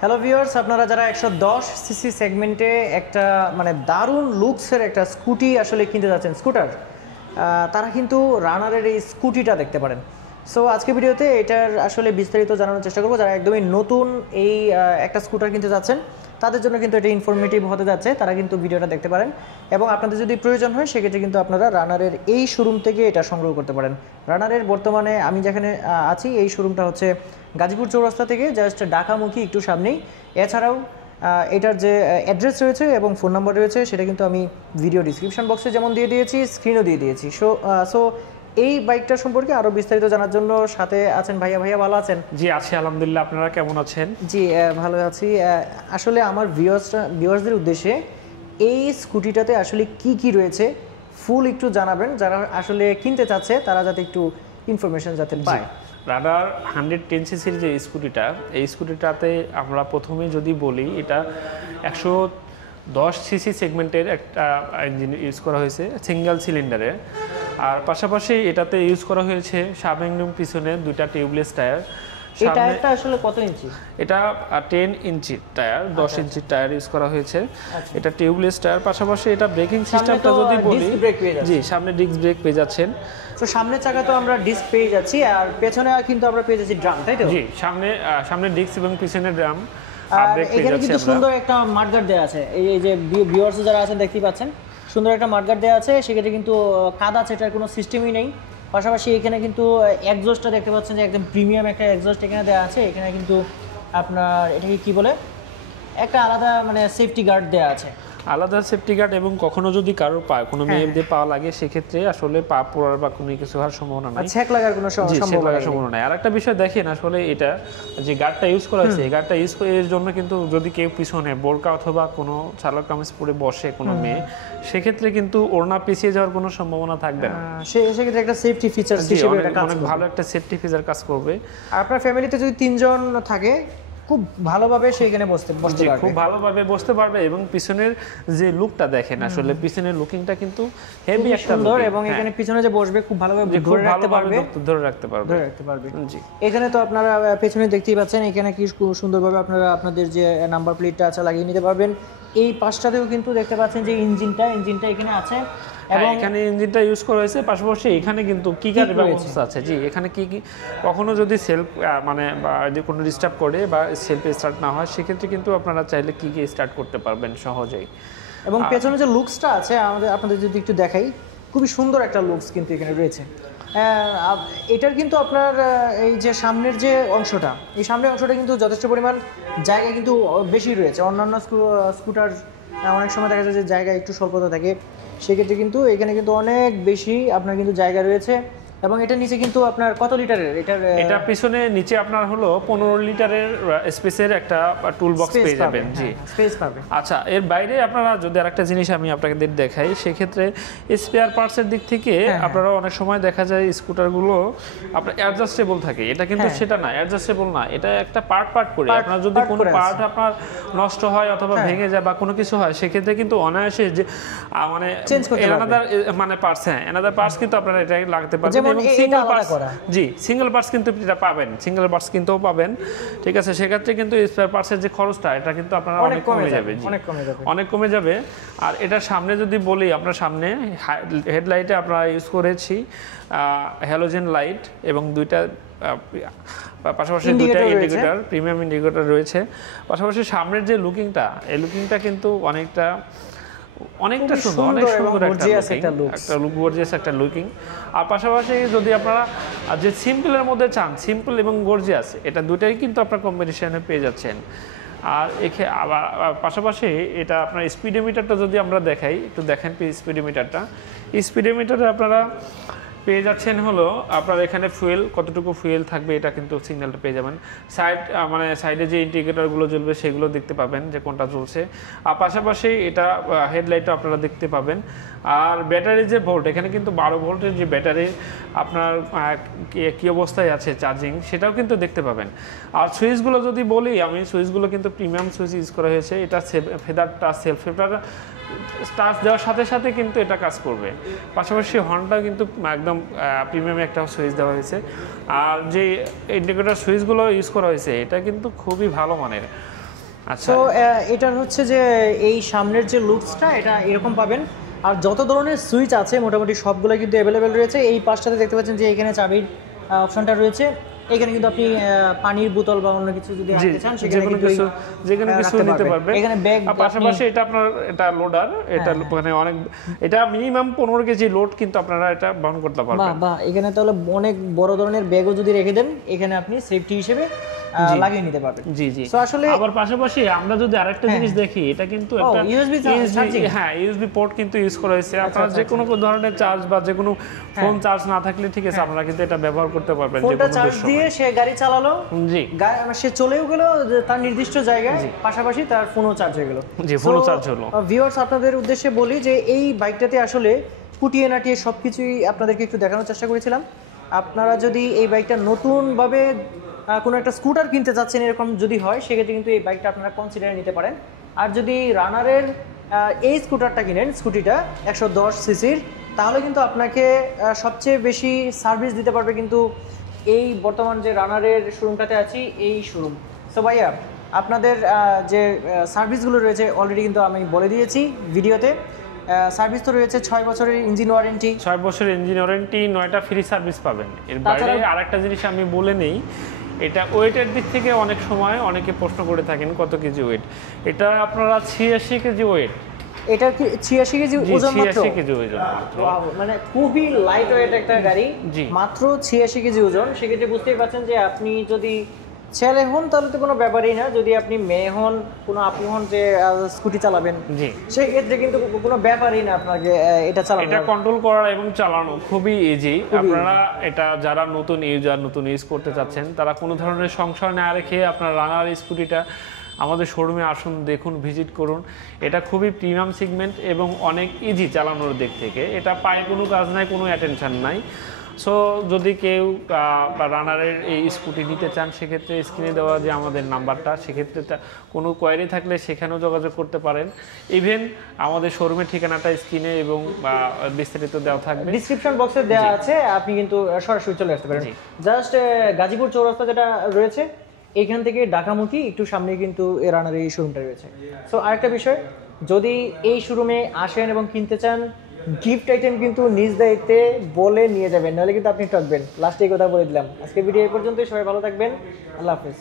Hello viewers, আপনারা যারা 110 CC সেগমেন্টে একটা মানে দারুণ লুকসের একটা স্কুটি আসলে কিনতে যাচ্ছেন, স্কুটার, তারা কিন্তু রানারের এই স্কুটিটা দেখতে পারেন। সো আজকে ভিডিওতে এটার আসলে বিস্তারিত জানানোর চেষ্টা করবো। যারা একদমই নতুন এই একটা স্কুটার কিনতে যাচ্ছেন তাদের জন্য কিন্তু এটা ইনফরমেটিভ হতে যাচ্ছে, তারা কিন্তু ভিডিওটা দেখতে পারেন। এবং আপনাদের যদি প্রয়োজন হয় সেক্ষেত্রে কিন্তু আপনারা রানারের এই শোরুম থেকে এটা সংগ্রহ করতে পারেন। রানারের বর্তমানে আমি যেখানে আছি এই শোরুমটা হচ্ছে গাজীপুর চৌরাস্তা থেকে জাস্ট ঢাকামুখী একটু সামনেই। এছাড়াও এটার যে অ্যাড্রেস রয়েছে এবং ফোন নাম্বার রয়েছে সেটা কিন্তু আমি ভিডিও ডিসক্রিপশন বক্সে যেমন দিয়ে দিয়েছি, স্ক্রিনও দিয়ে দিয়েছি। সো এই বাইকটা সম্পর্কে আরও বিস্তারিত জানার জন্য সাথে আছেন ভাইয়া। ভাইয়া ভালো আছেন? জি আছি আলহামদুলিল্লাহ, আপনারা কেমন আছেন? জি ভালো আছি। আসলে আমার ভিউয়ার্সদের উদ্দেশ্যে এই স্কুটিটাতে আসলে কি কি রয়েছে ফুল একটু জানাবেন, যারা আসলে কিনতে চাচ্ছে তারা যাতে একটু ইনফরমেশন যাতে পায়। রানার 110 সিসির যে স্কুটিটা, এই স্কুটিটাতে আমরা প্রথমে যদি বলি এটা 110 সিসি সেগমেন্টের একটা ইঞ্জিন ইউজ করা হয়েছে, সিঙ্গেল সিলিন্ডারে। আর পাশাপাশি এটাতে ইউজ করা হয়েছে সামনে এবং পিছনে দুইটা টিউবলেস টায়ার। এই টায়ারটা আসলে কত ইঞ্চি? এটা 10 ইঞ্চি টায়ার, 10 ইঞ্চি টায়ার ইউজ করা হয়েছে। এটা টিউবলেস টায়ার। পাশাপাশি এটা ব্রেকিং সিস্টেমটা যদি বলি, জি সামনে ডিস্ক ব্রেক পেয়ে যাচ্ছেন। তো সামনের চাকা তো আমরা ডিস্ক পেয়ে যাচ্ছি, আর পেছনে কিন্তু আমরা পেয়ে যাচ্ছি ড্রাম, তাই তো? জি সামনে ডিস্ক এবং পিছনে ড্রাম। আর এখানে কিন্তু সুন্দর একটা মাডগার্ড দেওয়া আছে। এই যে ভিউয়ার্স যারা আছেন দেখতেই পাচ্ছেন, সুন্দর একটা মাডগার্ড দেওয়া আছে। সেক্ষেত্রে কিন্তু কাদা সেটার কোনো সিস্টেমই নেই। পাশাপাশি এখানে কিন্তু এক্সজস্টটা দেখতে পাচ্ছেন যে একদম প্রিমিয়াম একটা এক্সজস্ট এখানে দেওয়া আছে। এখানে কিন্তু আপনার এটাকে কি বলে, একটা আলাদা মানে সেফটি গার্ড দেওয়া আছে, আলাদা সেফটি গার্ড। এবং কখনো যদি কারোর পা কোনো মেয়েদের পা লাগে সেক্ষেত্রে আসলে পা পোড়ার বা কোনো কিছু হওয়ার সম্ভাবনা নাই, ছ্যাক লাগার কোনো সম্ভাবনা নাই। আর একটা বিষয় দেখেন, আসলে এটা যে গার্ডটা ইউজ করা হয়েছে, এই গার্ডটা ইউজ করে এর জন্য কিন্তু যদি কেউ পিছনে বোরকা অথবা কোনো সালোয়ার কামিজ পরে বসে কোনো মেয়ে, সেক্ষেত্রে কিন্তু ওড়না পিছিয়ে যাওয়ার কোনো সম্ভাবনা থাকবে না। সেক্ষেত্রে একটা সেফটি ফিচার হিসেবে এটা অনেক ভালো একটা সেফটি ফিচার কাজ করবে। আপনার ফ্যামিলিতে যদি 3 জন থাকে খুব ভালোভাবে সেইখানে বসতে পারবে, খুব ভালোভাবে বসতে পারবে। এবং পিছনের যে লুকটা দেখেন, আসলে পিছনের লুকিংটা কিন্তু হেভি একটা সুন্দর। এবং এখানে পিছনে যে বসবে খুব ভালোভাবে ধরে রাখতে পারবে। জি এখানে তো আপনারা পেছনে দেখতেই পাচ্ছেন, এখানে কি সুন্দরভাবে আপনারা আপনাদের যে নাম্বার প্লেটটা আছে লাগিয়ে নিতে পারবেন। এই পাশটাতেও কিন্তু দেখতে পাচ্ছেন যে ইঞ্জিনটা এখানে আছে এবং এখানে ইঞ্জিনটা ইউজ করা হয়েছে। পাশাপাশি এখানে কিন্তু কিকার ব্যবস্থা আছে। জি এখানে কি কখনো যদি সেলফ মানে বা যদি কোনো ডিস্টার্ব করে বা সেলফে স্টার্ট না হয়, সেক্ষেত্রে কিন্তু আপনারা চাইলে কি স্টার্ট করতে পারবেন সহজেই। এবং পেছনে যে লুকসটা আছে আপনাদের যদি একটু দেখাই, খুবই সুন্দর একটা লুকস কিন্তু এখানে রয়েছে। এটার কিন্তু আপনার এই যে সামনের যে অংশটা, এই সামনের অংশটা কিন্তু যথেষ্ট পরিমাণ জায়গা কিন্তু বেশি রয়েছে। অন্যান্য স্কুটার অনেক সময় দেখা যায় যে জায়গা একটু স্বল্পতা থাকে, সেক্ষেত্রে কিন্তু এখানে কিন্তু অনেক বেশি আপনার কিন্তু জায়গা রয়েছে। এবং এটা নিচে কিন্তু আপনার কত লিটারের? এটা পিছনে নিচে আপনার হলো 15 লিটারের স্পেসের একটা টুল বক্স পেয়ে যাবেন। জি স্পেস পাবে। আচ্ছা, এর বাইরে আপনারা যদি আরেকটা জিনিস আমি আপনাদের দেখাই, সেক্ষেত্রে স্পেয়ার পার্টসের দিক থেকে আপনারা অনেক সময় দেখা যায় স্কুটারগুলো আপনার অ্যাডজাস্টেবল থাকে। এটা কিন্তু সেটা না, অ্যাডজাস্টেবল না, এটা একটা পার্ট করে। আপনার যদি কোনো পার্ট আপনার নষ্ট হয় অথবা ভেঙে যায় বা কোনো কিছু হয়, সেক্ষেত্রে কিন্তু অনায়াসে যে মানে এনাদার পার্টস কিন্তু আপনারা এটা লাগাতে পারবেন। সিঙ্গেল পার্টস কিন্তু এটা পাবেন, সিঙ্গেল পার্টস কিনতেও পাবেন। ঠিক আছে, সেক্ষেত্রে কিন্তু স্পেয়ার পার্টসের যে খরচটা এটা কিন্তু আপনারা অনেক কমে যাবে। আর এটা সামনে যদি বলি, আপনার সামনে হেডলাইটে আমরা ইউজ করেছি হ্যালোজেন লাইট এবং দুইটা পাশাপাশি দুইটা ইন্ডিকেটর, প্রিমিয়াম ইন্ডিকেটর রয়েছে। পাশাপাশি সামনের যে লুকিংটা, এই লুকিংটা কিন্তু অনেকটা সুন্দর, একটা গর্জিয়াস একটা লুকিং। আর পাশাপাশি যদি আপনারা যে সিম্পলের মধ্যে চান, সিম্পল এবং গর্জিয়াস, এটা দুটাই কিন্তু আপনার কম্বিনেশনে পেয়ে যাচ্ছেন। আর পাশাপাশি এটা আপনার স্পিডোমিটারটা যদি আমরা দেখাই, একটু দেখেন স্পিডোমিটারে আপনারা পেয়ে যাচ্ছেন হলো আপনার এখানে কতটুকু ফুয়েল থাকবে, এটা কিন্তু সিগন্যালটা পেয়ে যাবেন। সাইডে যে ইন্ডিকেটরগুলো জ্বলবে সেগুলো দেখতে পাবেন যে কোনটা জ্বলছে। আর পাশাপাশি এটা হেডলাইটও আপনারা দেখতে পাবেন। আর ব্যাটারি যে ভোল্ট, এখানে কিন্তু 12 ভোল্টের যে ব্যাটারি আপনার কী অবস্থায় আছে চার্জিং, সেটাও কিন্তু দেখতে পাবেন। আর সুইচগুলো যদি বলি, আমি সুইচগুলো কিন্তু প্রিমিয়াম সুইচ ইউজ করা হয়েছে। এটা feather touch, self feather touch দেওয়ার সাথে সাথে কিন্তু এটা কাজ করবে। পাশাপাশি হর্নটাও কিন্তু একদম প্রিমিয়াম একটা সুইচ দেওয়া হয়েছে। আর যে ইন্ডিকেটর সুইচগুলো ইউজ করা হয়েছে, এটা কিন্তু খুবই ভালো মানের। আচ্ছা। সো এটার হচ্ছে যে এই সামনের যে লুকসটা এটা এরকম পাবেন। আর যত ধরনের সুইচ আছে মোটামুটি সবগুলো কিন্তু অ্যাভেলেবেল রয়েছে। এই পাশটাতে দেখতে পাচ্ছেন যে এখানে চাবির অপশনটা রয়েছে। এখানে কিন্তু আপনি পানির বোতল বা অন্য কিছু যদি রাখতে চান সেখানে কিন্তু যেখানে কিছু নিতে পারবেন। এখানে ব্যাগ, পাশাপাশি এটা আপনার এটা লোডার, এটা মানে অনেক, এটা মিনিমাম 15 কেজি লোড কিন্তু আপনারা এটা বহন করতে পারবেন। বাহ, এখানে তাহলে অনেক বড় ধরনের ব্যাগও যদি রেখে দেন এখানে আপনি সেফটি হিসেবে লাগিয়ে নিতে পারবেন। জি জি। সো আসলে আবার পাশাপাশি আমরা যদি আরেকটা জিনিস দেখি, এটা কিন্তু একটা ইউএসবি চার্জিং, হ্যাঁ ইউএসবি পোর্ট কিন্তু ইউজ করা হয়েছে। আপনারা যে কোনো ধরনের চার্জ বা যে কোনো ফোন চার্জ না থাকলে ঠিক আছে আপনারা কিন্তু এটা ব্যবহার করতে পারবেন। ফোনটা চার্জ দিয়ে সে গাড়ি চালালো, জি সে চলেও গেল তার নির্দিষ্ট জায়গায়, পাশাপাশি তার ফোনও চার্জ হয়ে গেল। জি, ফোনও চার্জ হলো। ভিউয়ার্স, আপনাদের উদ্দেশ্যে বলি যে এই বাইকটাতে আসলে কুটিয়ে নাটিয়ে সবকিছুই আপনাদেরকে একটু দেখানোর চেষ্টা করেছিলাম। আপনারা যদি এই বাইকটা নতুনভাবে কোনো একটা স্কুটার কিনতে চাচ্ছেন এরকম যদি হয়, সেক্ষেত্রে কিন্তু এই বাইকটা আপনারা কনসিডারে নিতে পারেন। আর যদি রানারের এই স্কুটারটা কিনেন, স্কুটিটা 110 সিসির, তাহলে কিন্তু আপনাকে সবচেয়ে বেশি সার্ভিস দিতে পারবে কিন্তু এই বর্তমান যে রানারের শোরুমটাতে আছি এই শোরুম। সো ভাইয়া, আপনাদের যে সার্ভিসগুলো রয়েছে অলরেডি কিন্তু আমি বলে দিয়েছি ভিডিওতে। সার্ভিস তো রয়েছে 6 বছরের ইঞ্জিন ওয়ারেন্টি, 6 বছরের ইঞ্জিন ওয়ারেন্টি, 9টা ফ্রি সার্ভিস পাবেন। এর বাইরে আরেকটা জিনিস আমি বলে নেই, এটা ওয়েটের দিক থেকে অনেক সময় অনেকে প্রশ্ন করে থাকেন কত কেজি ওয়েট। এটা আপনারা 86 কেজি ওয়েট। এটা কি 86 কেজি ওজন? মাত্র 86 কেজি ওজন মাত্র, মানে খুবই লাইট ওয়েট একটা গাড়ি, মাত্র 86 কেজি ওজন। সেক্ষেত্রে বুঝতেই পারছেন যে আপনি যদি ছেলে হন তাহলে তো কোনো ব্যাপারই না, যদি আপনি মেয়ে হন, কোনো আপু হন যে স্কুটি চালাবেন, সেই ক্ষেত্রে কিন্তু কোনো ব্যাপারই না আপনাকে এটা চালানো। এটা কন্ট্রোল করা এবং চালানো খুবই ইজি। আপনারা এটা যারা নতুন ইউজ করতে চাচ্ছেন তারা কোনো ধরনের সংশয় না রেখে আপনার রানার স্কুটিটা আমাদের শোরুমে আসুন, দেখুন, ভিজিট করুন। এটা খুবই প্রিমিয়াম সেগমেন্ট এবং অনেক ইজি চালানোর দিক থেকে। এটা পায়ে কোনো কাজ নাই, কোনো অ্যাটেনশন নাই। সো যদি কেউ রানারের এই স্কুটি নিতে চান, সেক্ষেত্রে স্ক্রিনে দেওয়া যে আমাদের নাম্বারটা, সেক্ষেত্রে কোনো কোয়ারি থাকলে সেখানেও যোগাযোগ করতে পারেন। ইভেন আমাদের শোরুমের ঠিকানাটা স্ক্রিনে এবং বিস্তারিত দেওয়া থাকবে, ডিসক্রিপশন বক্সে দেওয়া আছে, আপনি কিন্তু সরাসরি চলে আসতে পারেন। জাস্ট গাজীপুর চৌরাস্তা যেটা রয়েছে এখান থেকে ঢাকামুখী একটু সামনে কিন্তু এই রানারের এই শোরুমটা রয়েছে। সো আরেকটা বিষয়, যদি এই শোরুমে আসেন এবং কিনতে চান, গিফট আইটেম কিন্তু নিজ দায়িত্বে বলে নিয়ে যাবেন, নাহলে কিন্তু আপনি ঠকবেন। লাস্টে এই কথা বলে দিলাম। আজকে ভিডিও এই পর্যন্তই, সবাই ভালো থাকবেন, আল্লাহ হাফেজ।